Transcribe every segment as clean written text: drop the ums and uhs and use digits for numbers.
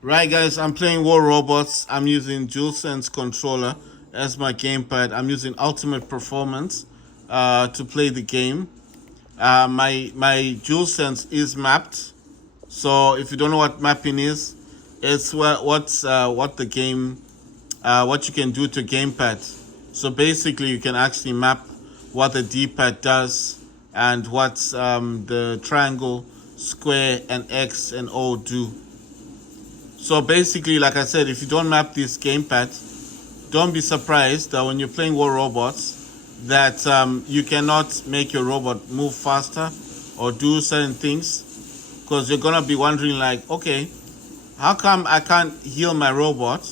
Right, guys, I'm playing War Robots. I'm using DualSense controller as my gamepad. I'm using Ultimate Performance to play the game. My DualSense is mapped. So if you don't know what mapping is, it's what the game, what you can do to gamepad. So basically, you can actually map what the D-pad does and what the triangle, square, and X and O do. So basically, like I said, if you don't map this gamepad, don't be surprised that when you're playing War Robots, that you cannot make your robot move faster or do certain things because you're gonna be wondering like, okay, how come I can't heal my robot?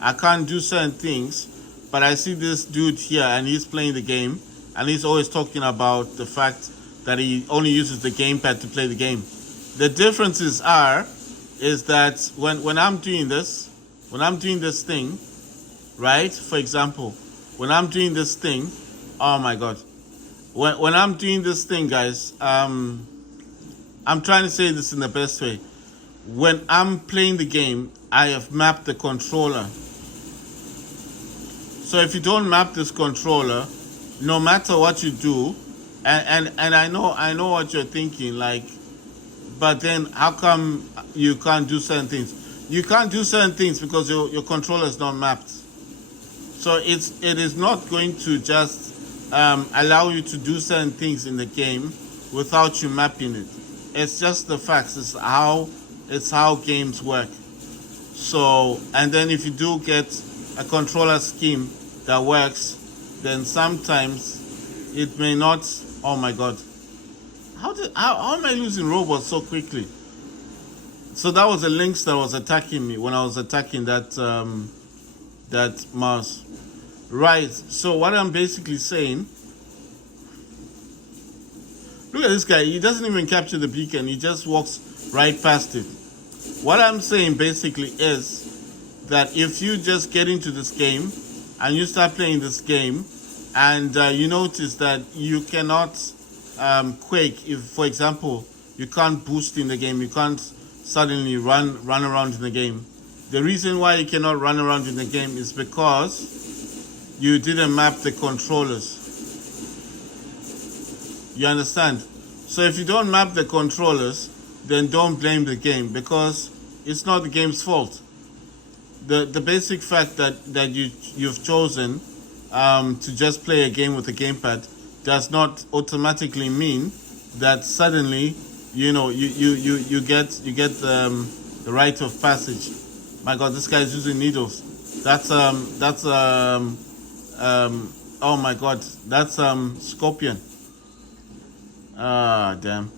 I can't do certain things, but I see this dude here and he's playing the game and he's always talking about the fact that he only uses the gamepad to play the game. The differences are is that when I'm doing this, when I'm doing this thing, right? For example, when I'm doing this thing, oh my god. When I'm doing this thing, guys, I'm trying to say this in the best way. When I'm playing the game, I have mapped the controller. So if you don't map this controller, no matter what you do, and I know what you're thinking, like, but then how come you can't do certain things? You can't do certain things because your controller is not mapped. So it is not going to just allow you to do certain things in the game without you mapping it. It's just the facts. It's how games work. So and then if you do get a controller scheme that works, then sometimes it may not. Oh my god! How am I losing robots so quickly? So that was a lynx that was attacking me when I was attacking that mouse. Right. So what I'm basically saying, look at this guy. He doesn't even capture the beacon. He just walks right past it. What I'm saying basically is that if you just get into this game and you start playing this game and you notice that you cannot quake, if for example you can't boost in the game, you can't suddenly run around in the game. The reason why you cannot run around in the game is because you didn't map the controllers. You understand? So if you don't map the controllers, then don't blame the game because it's not the game's fault. The basic fact that you've chosen to just play a game with a gamepad does not automatically mean that suddenly you get the rite of passage. My God, this guy's using needles. Oh my God, that's Scorpion. Ah, damn.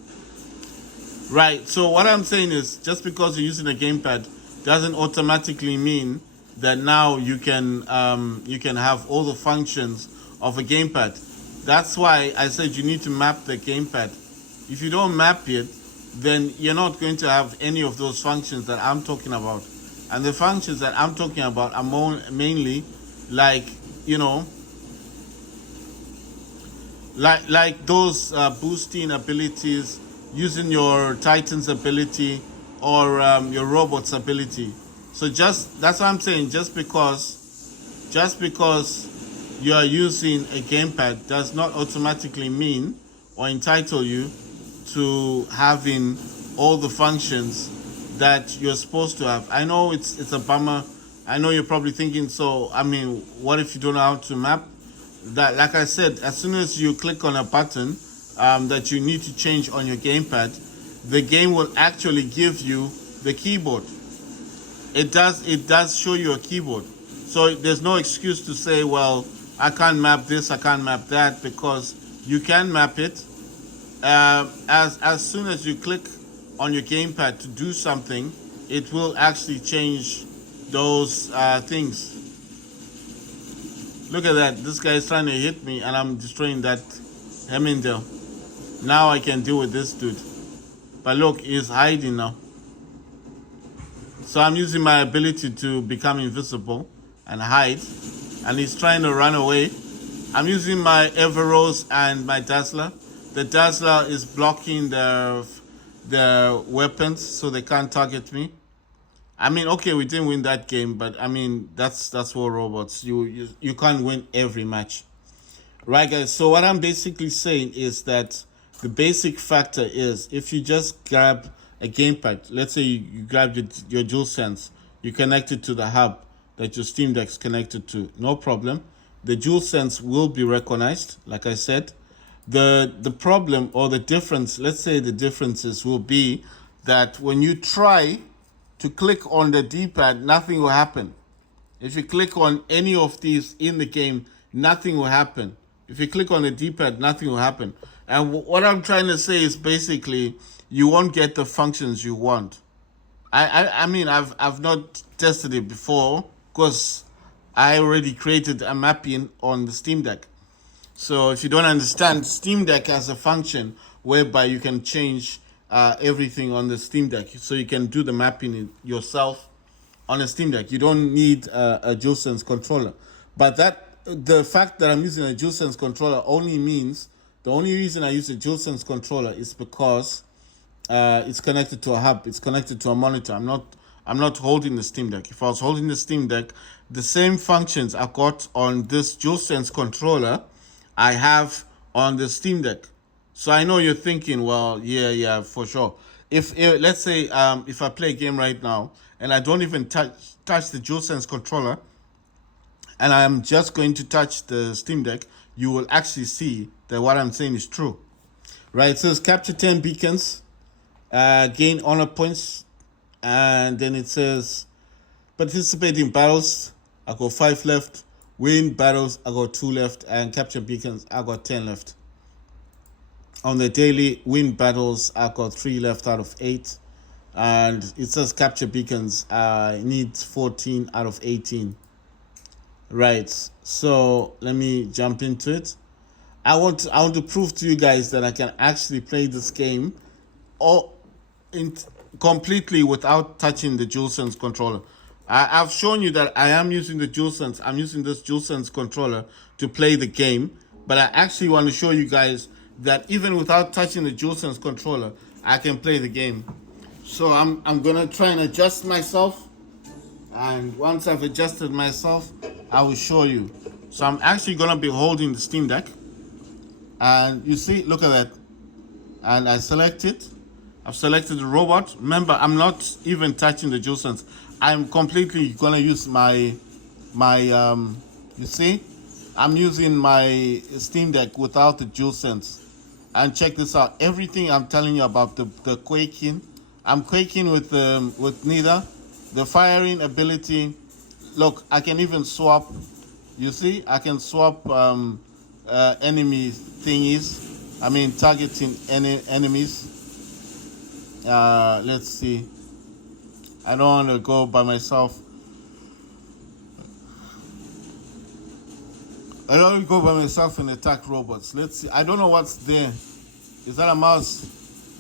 Right. So what I'm saying is, just because you're using a gamepad doesn't automatically mean that now you can have all the functions of a gamepad. That's why I said you need to map the gamepad. If you don't map it, then you're not going to have any of those functions that I'm talking about. And the functions that I'm talking about are mainly like you know like those boosting abilities, using your Titan's ability or your robot's ability. So just that's what I'm saying. Just because you are using a gamepad does not automatically mean or entitle you to having all the functions that you're supposed to have. I know it's a bummer. I know you're probably thinking, so I mean, what if you don't know how to map? That, like I said, as soon as you click on a button that you need to change on your gamepad, the game will actually give you the keyboard. It does show you a keyboard. So there's no excuse to say, well, I can't map this, I can't map that, because you can map it. As soon as you click on your gamepad to do something, it will actually change those things. Look at that. This guy is trying to hit me and I'm destroying that Hemingdale. Now I can deal with this dude. But look, he's hiding now. So I'm using my ability to become invisible and hide. And he's trying to run away. I'm using my Everose and my Dazzler. The Dazzler is blocking the weapons so they can't target me. I mean, okay, we didn't win that game, but I mean, that's War Robots. You can't win every match, right, guys? So what I'm basically saying is that the basic factor is if you just grab a gamepad, let's say you grab your DualSense, you connect it to the hub that your Steam Deck's connected to, no problem. The DualSense will be recognized, like I said. The problem or the difference, let's say the differences will be that when you try to click on the D-pad, nothing will happen. If you click on any of these in the game, nothing will happen. If you click on the D-pad, nothing will happen. And what I'm trying to say is basically you won't get the functions you want. I mean I've not tested it before because I already created a mapping on the Steam Deck. So if you don't understand, Steam Deck has a function whereby you can change everything on the Steam Deck. So you can do the mapping yourself on a Steam Deck. You don't need a DualSense controller. But the fact that I'm using a DualSense controller only means the only reason I use a DualSense controller is because it's connected to a hub. It's connected to a monitor. I'm not holding the Steam Deck. If I was holding the Steam Deck, the same functions I got on this DualSense controller, I have on the Steam Deck. So I know you're thinking, well, yeah, for sure. If let's say if I play a game right now and I don't even touch the DualSense controller, and I'm just going to touch the Steam Deck, you will actually see that what I'm saying is true. Right? It says capture 10 beacons, gain honor points, and then it says participate in battles. I got 5 left. Win battles, I got 2 left, and capture beacons, I got 10 left. On the daily, win battles, I got 3 left out of 8, and it says capture beacons, I need 14 out of 18. Right, so let me jump into it. I want to prove to you guys that I can actually play this game all completely without touching the DualSense controller. I've shown you that I am using the DualSense. I'm using this DualSense controller to play the game, but I actually want to show you guys that even without touching the DualSense controller, I can play the game. So I'm gonna try and adjust myself, and once I've adjusted myself, I will show you. So I'm actually gonna be holding the Steam Deck, and you see, look at that, and I select it. I've selected the robot. Remember, I'm not even touching the DualSense. I'm completely gonna use my you see, I'm using my Steam Deck without the DualSense. And check this out. Everything I'm telling you about the quaking, I'm quaking with neither. The firing ability. Look, I can even swap. You see, I can swap enemy thingies. I mean, targeting enemies. Let's see. I don't want to go by myself. I don't want to go by myself and attack robots. Let's see. I don't know what's there. Is that a mouse?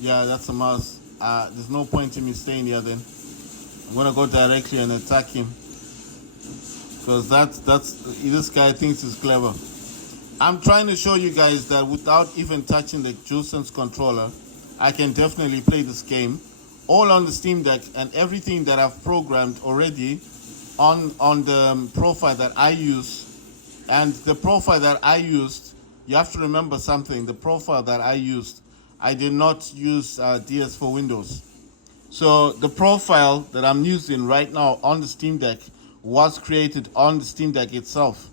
Yeah, that's a mouse. There's no point in me staying here then. I'm gonna go directly and attack him. Because that's this guy thinks he's clever. I'm trying to show you guys that without even touching the DualSense controller, I can definitely play this game all on the Steam Deck, and everything that I've programmed already on the profile that I use. And the profile that I used, you have to remember something. The profile that I used, I did not use DS for Windows. So the profile that I'm using right now on the Steam Deck was created on the Steam Deck itself.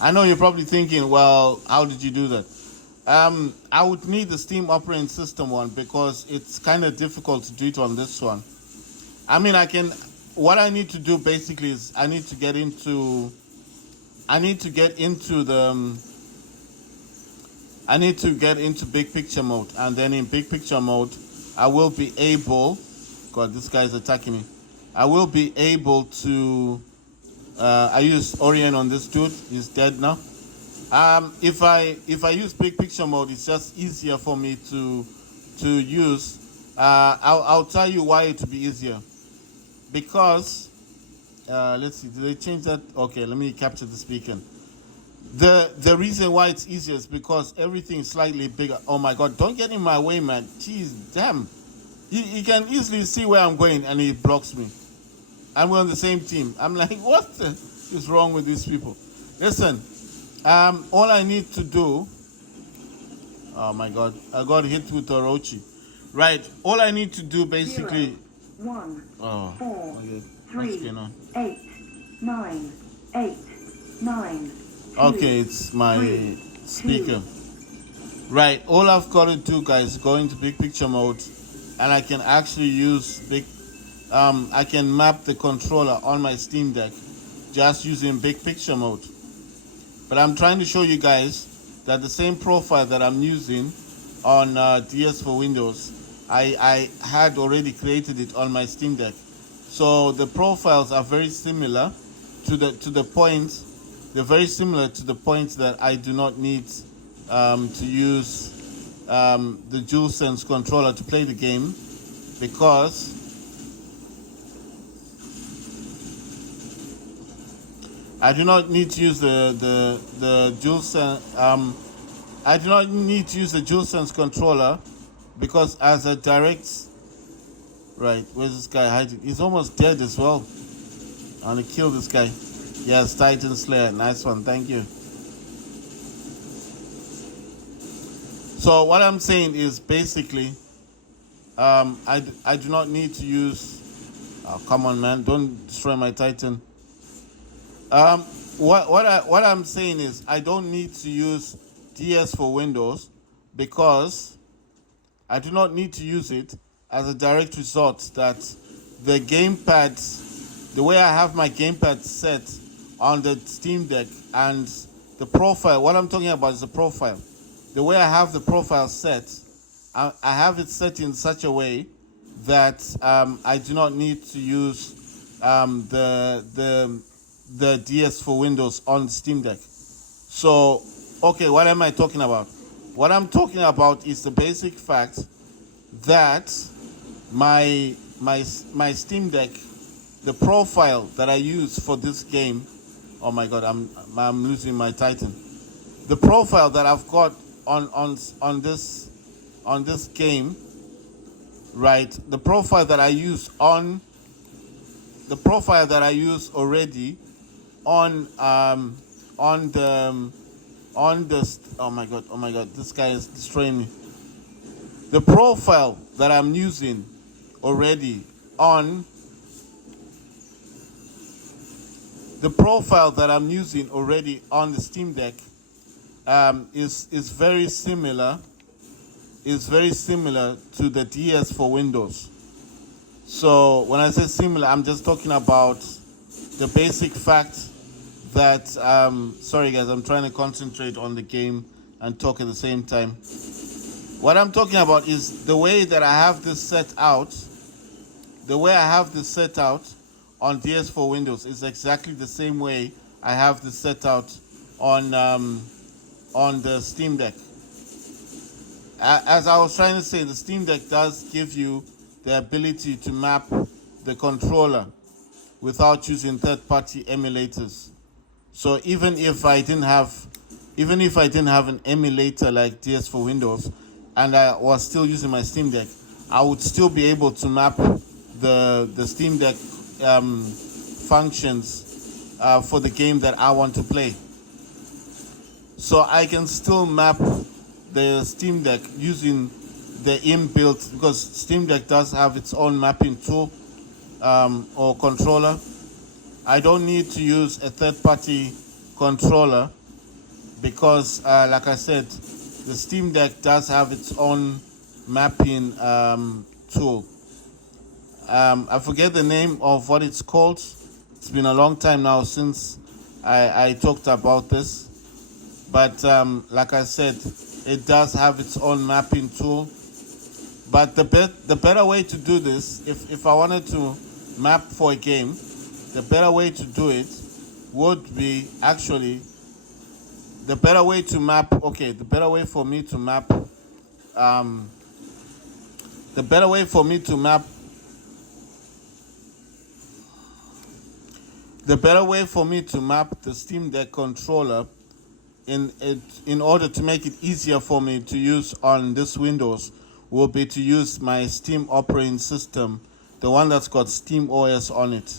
I know you're probably thinking, well, how did you do that? I would need the Steam operating system one because it's kind of difficult to do it on this one. I mean, what I need to do basically is I need to get into big picture mode, and then in big picture mode, I will be able, God, this guy's attacking me. I will be able to, I used Orion on this dude, he's dead now. If I use big picture mode, it's just easier for me to use. I'll tell you why it will be easier. Because let's see, did they change that? Okay, let me capture this beacon. The reason why it's easier is because everything is slightly bigger. Oh my God, don't get in my way, man. Jeez, damn. He can easily see where I'm going and he blocks me. and we're on the same team. I'm like, what is wrong with these people? Listen, all I need to do. Oh my God, I got hit with Orochi. Right, all I need to do basically. 0, 1, Oh, 4, okay. 3, What's going on? 8, 9, 8, 9. Okay, it's my speaker. Right, all I've got to do, guys, go into big picture mode, and I can actually use I can map the controller on my Steam Deck just using big picture mode. But I'm trying to show you guys that the same profile that I'm using on DS for Windows, I had already created it on my Steam Deck. So the profiles are very similar to the point. They're very similar to the point that I do not need to use the DualSense controller to play the game, because I do not need to use the DualSense. I do not need to use the DualSense controller, because as a direct. Right, where's this guy hiding? He's almost dead as well. I want to kill this guy. Yes, Titan Slayer. Nice one. Thank you. So what I'm saying is basically, I do not need to use. Oh, come on, man! Don't destroy my Titan. What I'm saying is I don't need to use DS for Windows, because I do not need to use it as a direct result that the gamepad, the way I have my gamepad set on the Steam Deck, and the profile, what I'm talking about is the profile. The way I have the profile set, I have it set in such a way that I do not need to use the DS for Windows on Steam Deck. So, okay, what am I talking about? What I'm talking about is the basic fact that my Steam Deck, the profile that I use for this game. Oh my God, I'm losing my Titan. The profile that I've got on this game, right? The profile that I use already on the oh my God, this guy is destroying me. The profile that I'm using already on the Steam Deck is very similar to the DS for Windows. So when I say similar, I'm just talking about the basic fact that sorry guys, I'm trying to concentrate on the game and talk at the same time. What I'm talking about is the way that I have this set out. The way I have this set out on DS for Windows is exactly the same way I have this set out on the Steam Deck. As I was trying to say, the Steam Deck does give you the anabilty to map the controller without using third-party emulators. So even if I didn't have an emulator like DS for Windows, and I was still using my Steam Deck, I would still be able to map the Steam Deck functions for the game that I want to play. So I can still map the Steam Deck using the inbuilt, because Steam Deck does have its own mapping tool or controller. I don't need to use a third-party controller because, like I said, the Steam Deck does have its own mapping tool. I forget the name of what it's called. It's been a long time now since I talked about this. But like I said, it does have its own mapping tool. But the better way to do this, if I wanted to map for a game, the better way to do it would be actually the better way to map. Okay, the better way for me to map. The better way for me to map. The better way for me to map the Steam Deck controller in order to make it easier for me to use on this Windows will be to use my Steam operating system, the one that's got Steam OS on it.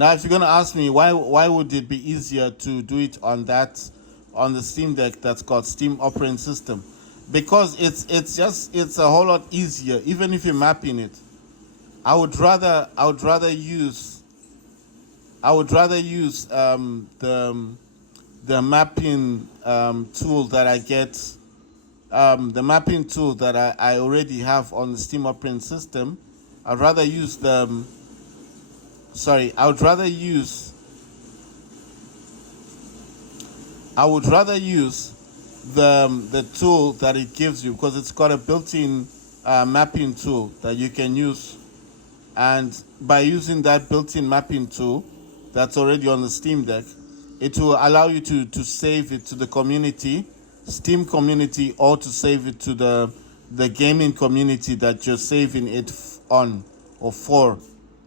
Now, if you're gonna ask me why would it be easier to do it on the Steam Deck that's got Steam operating system? Because it's a whole lot easier. Even if you're mapping it, I would rather use the mapping tool that I get, the mapping tool that I already have on the Steam operating system. I'd rather use the I would rather use the tool that it gives you, because it's got a built-in mapping tool that you can use, and by using that built-in mapping tool that's already on the Steam Deck, it will allow you to save it to the community, Steam community, or to save it to the gaming community that you're saving it on or for.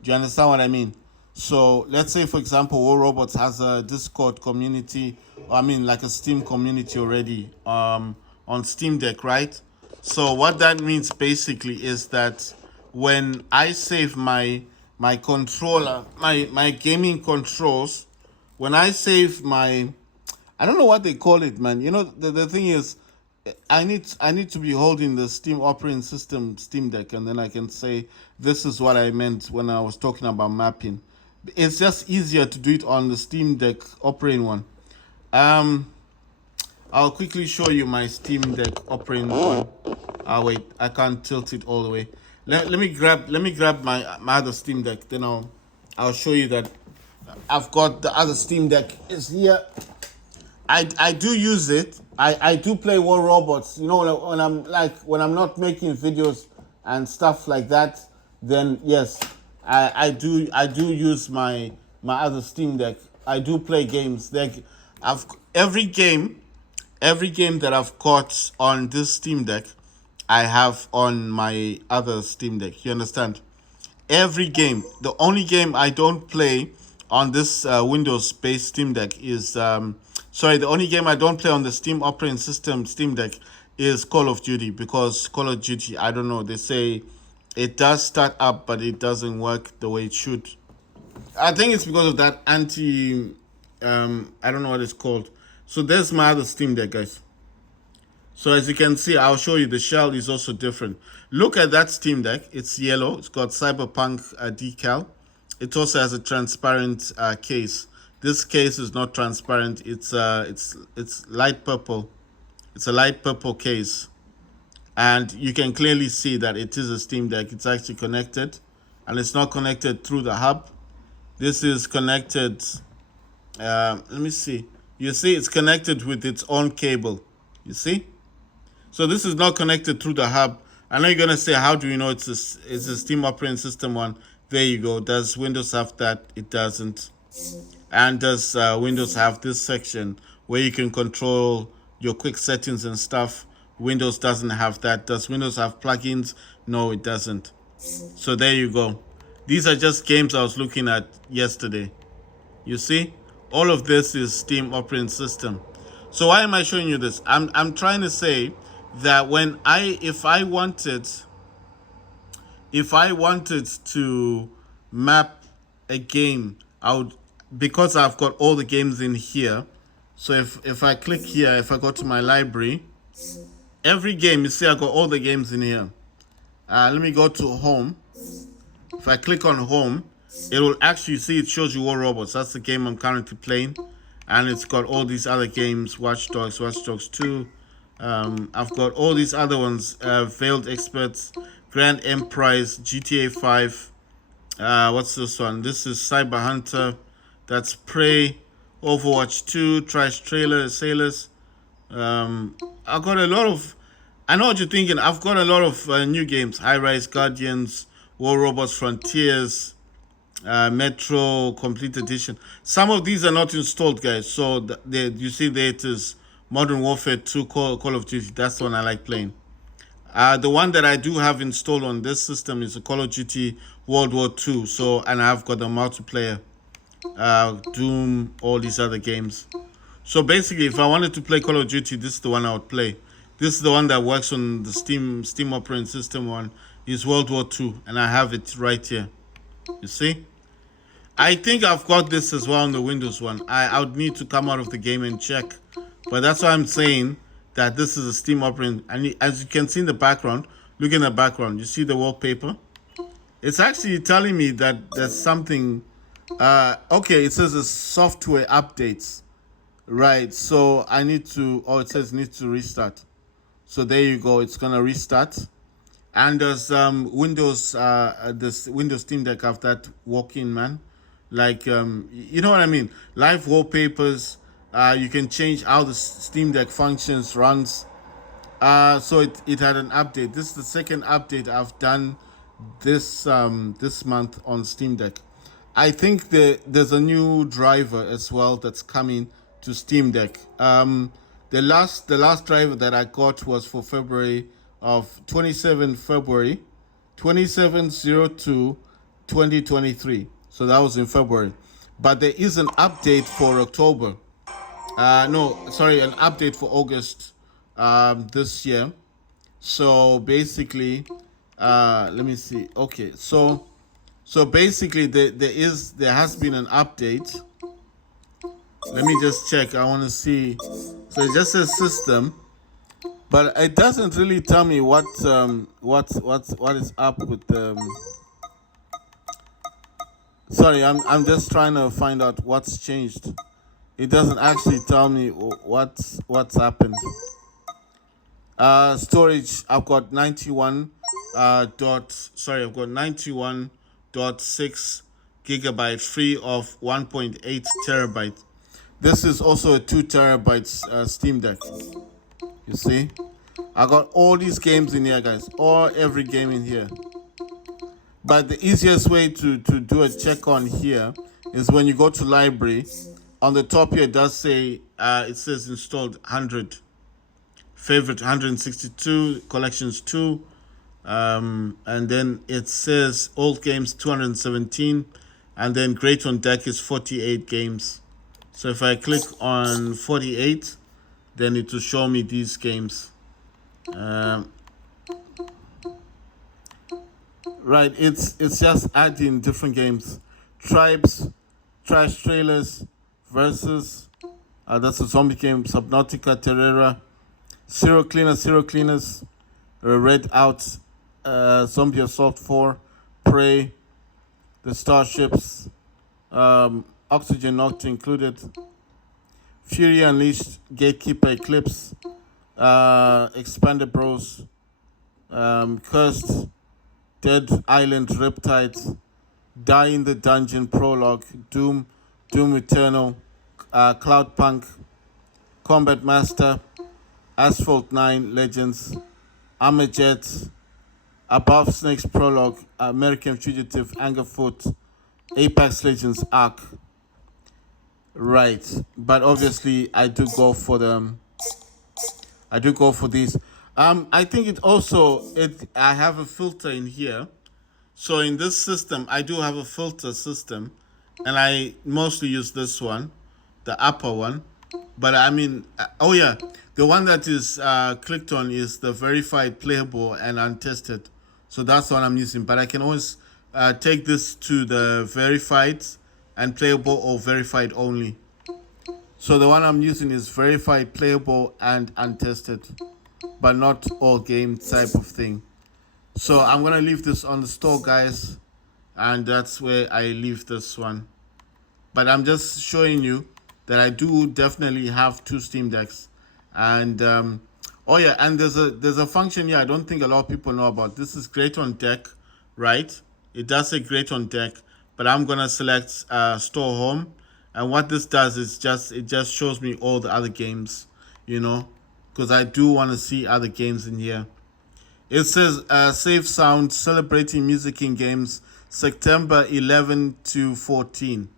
Do you understand what I mean? So let's say, for example, War Robots has a Discord community, like a Steam community already on Steam Deck, right? So what that means basically is that when I save my controller, my gaming controls, when I save I don't know what they call it, man. You know, the thing is, I need to be holding the Steam operating system Steam Deck, and then I can say this is what I meant when I was talking about mapping. It's just easier to do it on the Steam Deck operating one. I'll quickly show you my Steam Deck operating one. Wait, I can't tilt it all the way. Let me grab my other Steam Deck, then I'll show you that I've got the other Steam Deck is here. I do use it. I do play War Robots. You know, when I'm not making videos and stuff like that, then yes, I do use my other Steam Deck. I do play games. Every game that I've got on this Steam Deck, I have on my other Steam Deck. You understand? Every game. The only game I don't play on this Windows-based Steam Deck is the only game I don't play on the Steam operating system Steam Deck is Call of Duty, because Call of Duty, I don't know, they say it does start up, but it doesn't work the way it should. I think it's because of that I don't know what it's called. So there's my other Steam Deck, guys. So as you can see, I'll show you, the shell is also different. Look at that Steam Deck. It's yellow. It's got Cyberpunk decal. It also has a transparent case. This case is not transparent. It's light purple. It's a light purple case. And you can clearly see that it is a Steam Deck. It's actually connected, and it's not connected through the hub. This is connected. Let me see. You see, it's connected with its own cable. You see? So this is not connected through the hub. I know you're gonna say, how do you know it's a Steam operating system one? There you go. Does Windows have that? It doesn't. And does Windows have this section where you can control your quick settings and stuff? Windows doesn't have that. Does Windows have plugins? No, it doesn't. So there you go. These are just games I was looking at yesterday. You see? All of this is Steam operating system. So why am I showing you this? I'm trying to say that if I wanted to map a game, I would, because I've got all the games in here. So if I click here, if I go to my library, every game, you see I got all the games in here. Let me go to home. If I click on home, it will actually see, it shows you War Robots. That's the game I'm currently playing. And it's got all these other games, Watch Dogs 2. I've got all these other ones, Veiled Experts, Grand Emprise, GTA 5. What's this one? This is Cyber Hunter. That's Prey, Overwatch 2, Trash Trailer, Sailors. I've got a lot of, I know what you're thinking. I've got a lot of new games. High Rise Guardians, War Robots Frontiers, Metro Complete Edition. Some of these are not installed, guys. So you see there it is, Modern Warfare 2, Call of Duty. That's the one I like playing. The one that I do have installed on this system is a Call of Duty World War 2. So, and I've got the multiplayer, Doom, all these other games. So basically, if I wanted to play Call of Duty, this is the one I would play. This is the one that works on the Steam operating system one. Is World War 2, and I have it right here. You see? I think I've got this as well on the Windows one. I would need to come out of the game and check, but that's why I'm saying that this is a Steam operating. And as you can see in the background, look in the background. You see the wallpaper. It's actually telling me that there's something. Okay, it says a software updates. Right. So I need to. Oh, it says need to restart. So there you go. It's gonna restart. And there's Windows, this Windows Steam Deck have that walk-in, man. Like you know what I mean? Live wallpapers. You can change how the Steam Deck functions, runs. So it had an update. This is the second update I've done this month on Steam Deck. I think there's a new driver as well that's coming to Steam Deck. The last driver that I got was for February of 27 February 2702 2023. So that was in February. But there is an update for October. No, sorry, an update for August this year. So basically, let me see. Okay, so basically, there has been an update. Let me just check. I want to see. So it just says system, but it doesn't really tell me what is up with Sorry, I'm just trying to find out what's changed. It doesn't actually tell me what's happened. Storage, I've got 91 I've got 91.6 gigabyte free of 1.8 terabyte. This is also a 2 terabytes Steam Deck. You see, I got all these games in here, guys. Every game in here. But the easiest way to do a check on here is when you go to library. On the top here, it does say it says installed 100, favorite 162, collections 2, and then it says old games 217, and then Great on Deck is 48 games. So if I click on 48, then it will show me these games. Right, it's just adding different games. Tribes, Trash Trailers, Versus. That's a zombie game. Subnautica, Terrera, Zero Cleaners, Red Out, Zombie Assault 4, Prey, the Starships, Oxygen not included, Fury Unleashed, Gatekeeper Eclipse, Expanded Bros, Cursed, Dead Island Riptide, Die in the Dungeon Prologue, Doom Eternal, Cloudpunk, Combat Master, Asphalt 9 Legends, Armajet, Above Snakes Prologue, American Fugitive, Angerfoot, Apex Legends Arc. Right, but obviously I do go for these. I think I have a filter in here. So in this system, I do have a filter system, and I mostly use this one, the upper one. But I mean, the one that is clicked on is the verified, playable, and untested. So that's what I'm using. But I can always take this to the verified and playable or verified only. So the one I'm using is verified, playable, and untested, but not all game type of thing. So I'm going to leave this on the store, guys, and that's where I leave this one. But I'm just showing you that I do definitely have 2 Steam Decks. And and there's a function here I don't think a lot of people know about. This is Great on Deck, right? It does say Great on Deck, but I'm going to select Store Home. And what this does is it just shows me all the other games, because I do want to see other games in here. It says Save Sound, Celebrating Music in Games, September 11 to 14.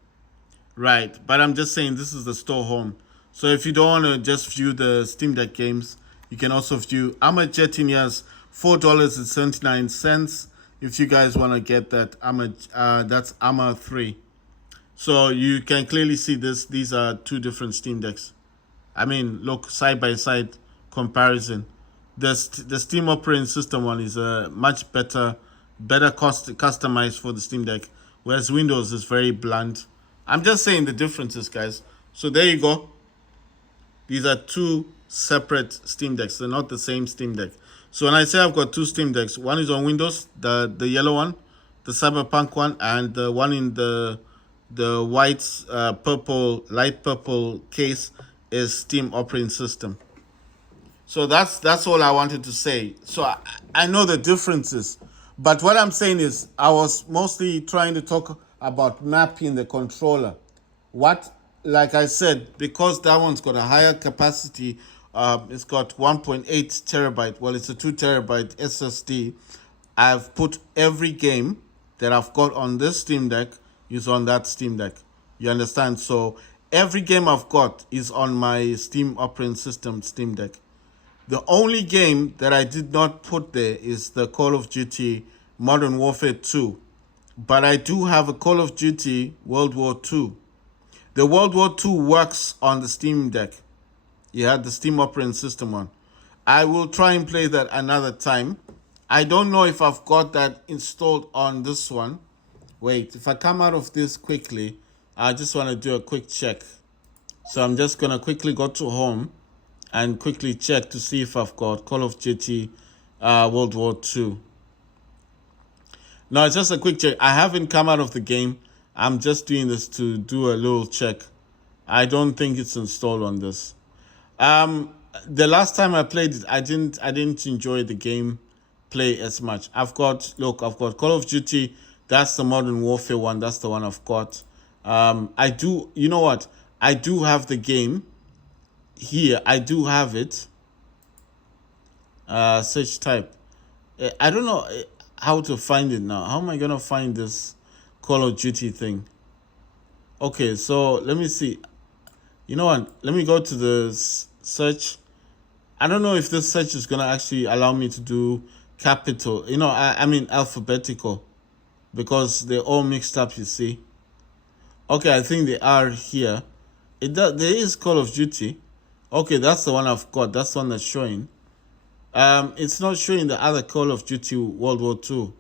Right, but I'm just saying this is the Store Home. So if you don't want to just view the Steam Deck games, you can also view Armajet in here has $4.79. If you guys want to get that, that's Arma 3. So you can clearly see these are 2 different Steam Decks. I mean, look, side by side comparison. The Steam operating system one is a much better customized for the Steam Deck, whereas Windows is very blunt. I'm just saying the differences, guys. So there you go. These are two separate Steam Decks. They're not the same Steam Deck. So when I say I've got two Steam Decks, one is on Windows, the yellow one, the Cyberpunk one, and the one in the white, purple, light purple case is Steam operating system. So that's all I wanted to say. So I know the differences, but what I'm saying is I was mostly trying to talk about mapping the controller. What, like I said, because that one's got a higher capacity, it's got 1.8 terabyte. Well, it's a 2 terabyte SSD. I've put every game that I've got on this Steam Deck is on that Steam Deck. You understand? So every game I've got is on my Steam operating system Steam Deck. The only game that I did not put there is the Call of Duty Modern Warfare 2. But I do have a Call of Duty World War 2. The World War 2 works on the Steam Deck. You had the Steam operating system on. I will try and play that another time. I don't know if I've got that installed on this one. Wait, if I come out of this quickly, I just want to do a quick check. So I'm just going to quickly go to home and quickly check to see if I've got Call of Duty World War II. No, it's just a quick check. I haven't come out of the game. I'm just doing this to do a little check. I don't think it's installed on this. The last time I played it, I didn't enjoy the game play as much. I've got Call of Duty. That's the Modern Warfare one. That's the one I've got. I do, you know what? I do have the game here. I do have it. Search type. I don't know how to find it now. How am I gonna find this Call of Duty thing? Okay, so let me see. You know what? Let me go to the search. I don't know if this search is gonna actually allow me to do capital. You know, I mean alphabetical, because they're all mixed up. You see. Okay, I think they are here. There is Call of Duty. Okay, that's the one I've got. That's the one that's showing. It's not showing the other Call of Duty World War II.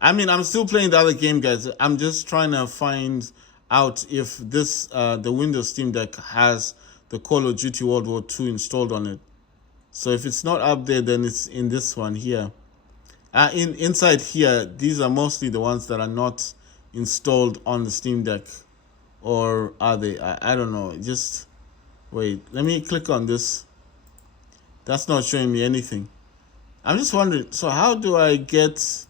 I mean, I'm still playing the other game, guys. I'm just trying to find out if this the Windows Steam Deck has the Call of Duty World War II installed on it. So if it's not up there, then it's in this one here. Inside here, these are mostly the ones that are not installed on the Steam Deck. Or are they? I don't know. Just wait. Let me click on this. That's not showing me anything. I'm just wondering, so how do I get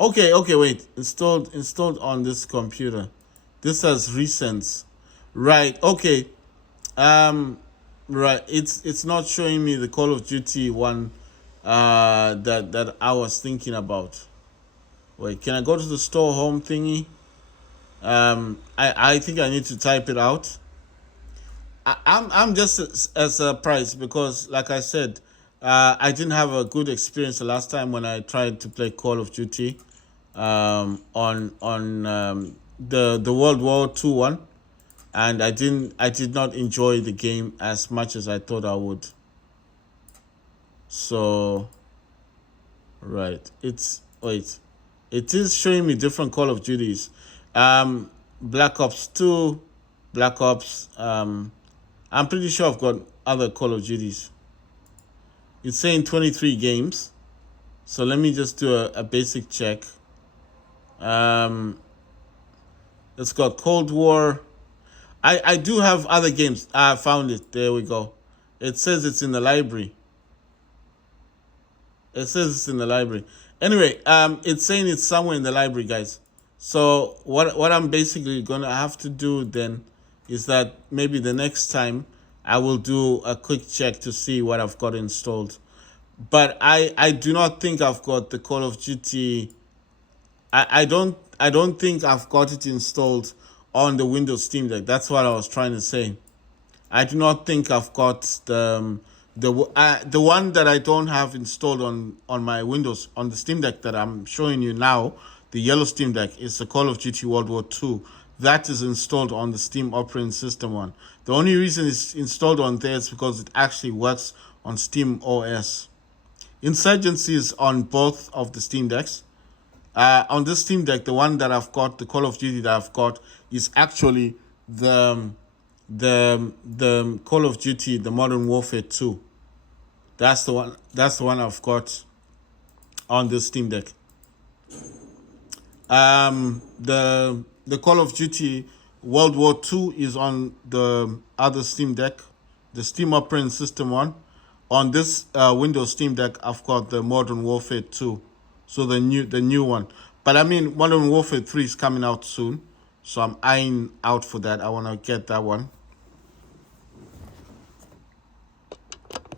okay, wait. Installed on this computer. This has recents. Right, okay. Right. It's not showing me the Call of Duty one that I was thinking about. Wait, can I go to the store home thingy? I think I need to type it out. I'm just as surprised because, like I said, I didn't have a good experience the last time when I tried to play Call of Duty on the World War II one, and I did not enjoy the game as much as I thought I would. So, right, it is showing me different Call of Duties. Black Ops 2, Black Ops. I'm pretty sure I've got other Call of Duties. It's saying 23 games. So let me just do a basic check. It's got Cold War. I do have other games. I found it. There we go. It says it's in the library. Anyway, it's saying it's somewhere in the library, guys. So what I'm basically gonna have to do then is that maybe the next time I will do a quick check to see what I've got installed. But I do not think I've got the Call of Duty. I don't think I've got it installed on the Windows Steam Deck. That's what I was trying to say. I do not think I've got the one that I don't have installed on my Windows on the Steam Deck that I'm showing you now. The yellow Steam Deck is the Call of Duty World War II. That is installed on the Steam operating system one. The only reason it's installed on there is because it actually works on Steam OS. Insurgency is on both of the Steam Decks. On this Steam Deck, the one that I've got, the Call of Duty that I've got, is actually the Call of Duty, the Modern Warfare 2. That's the one. That's the one I've got on this Steam Deck. The Call of Duty World War II is on the other Steam Deck, the Steam operating system one. On this Windows Steam Deck, I've got the Modern Warfare 2, so the new one. But I mean, Modern Warfare 3 is coming out soon, so I'm eyeing out for that. I want to get that one.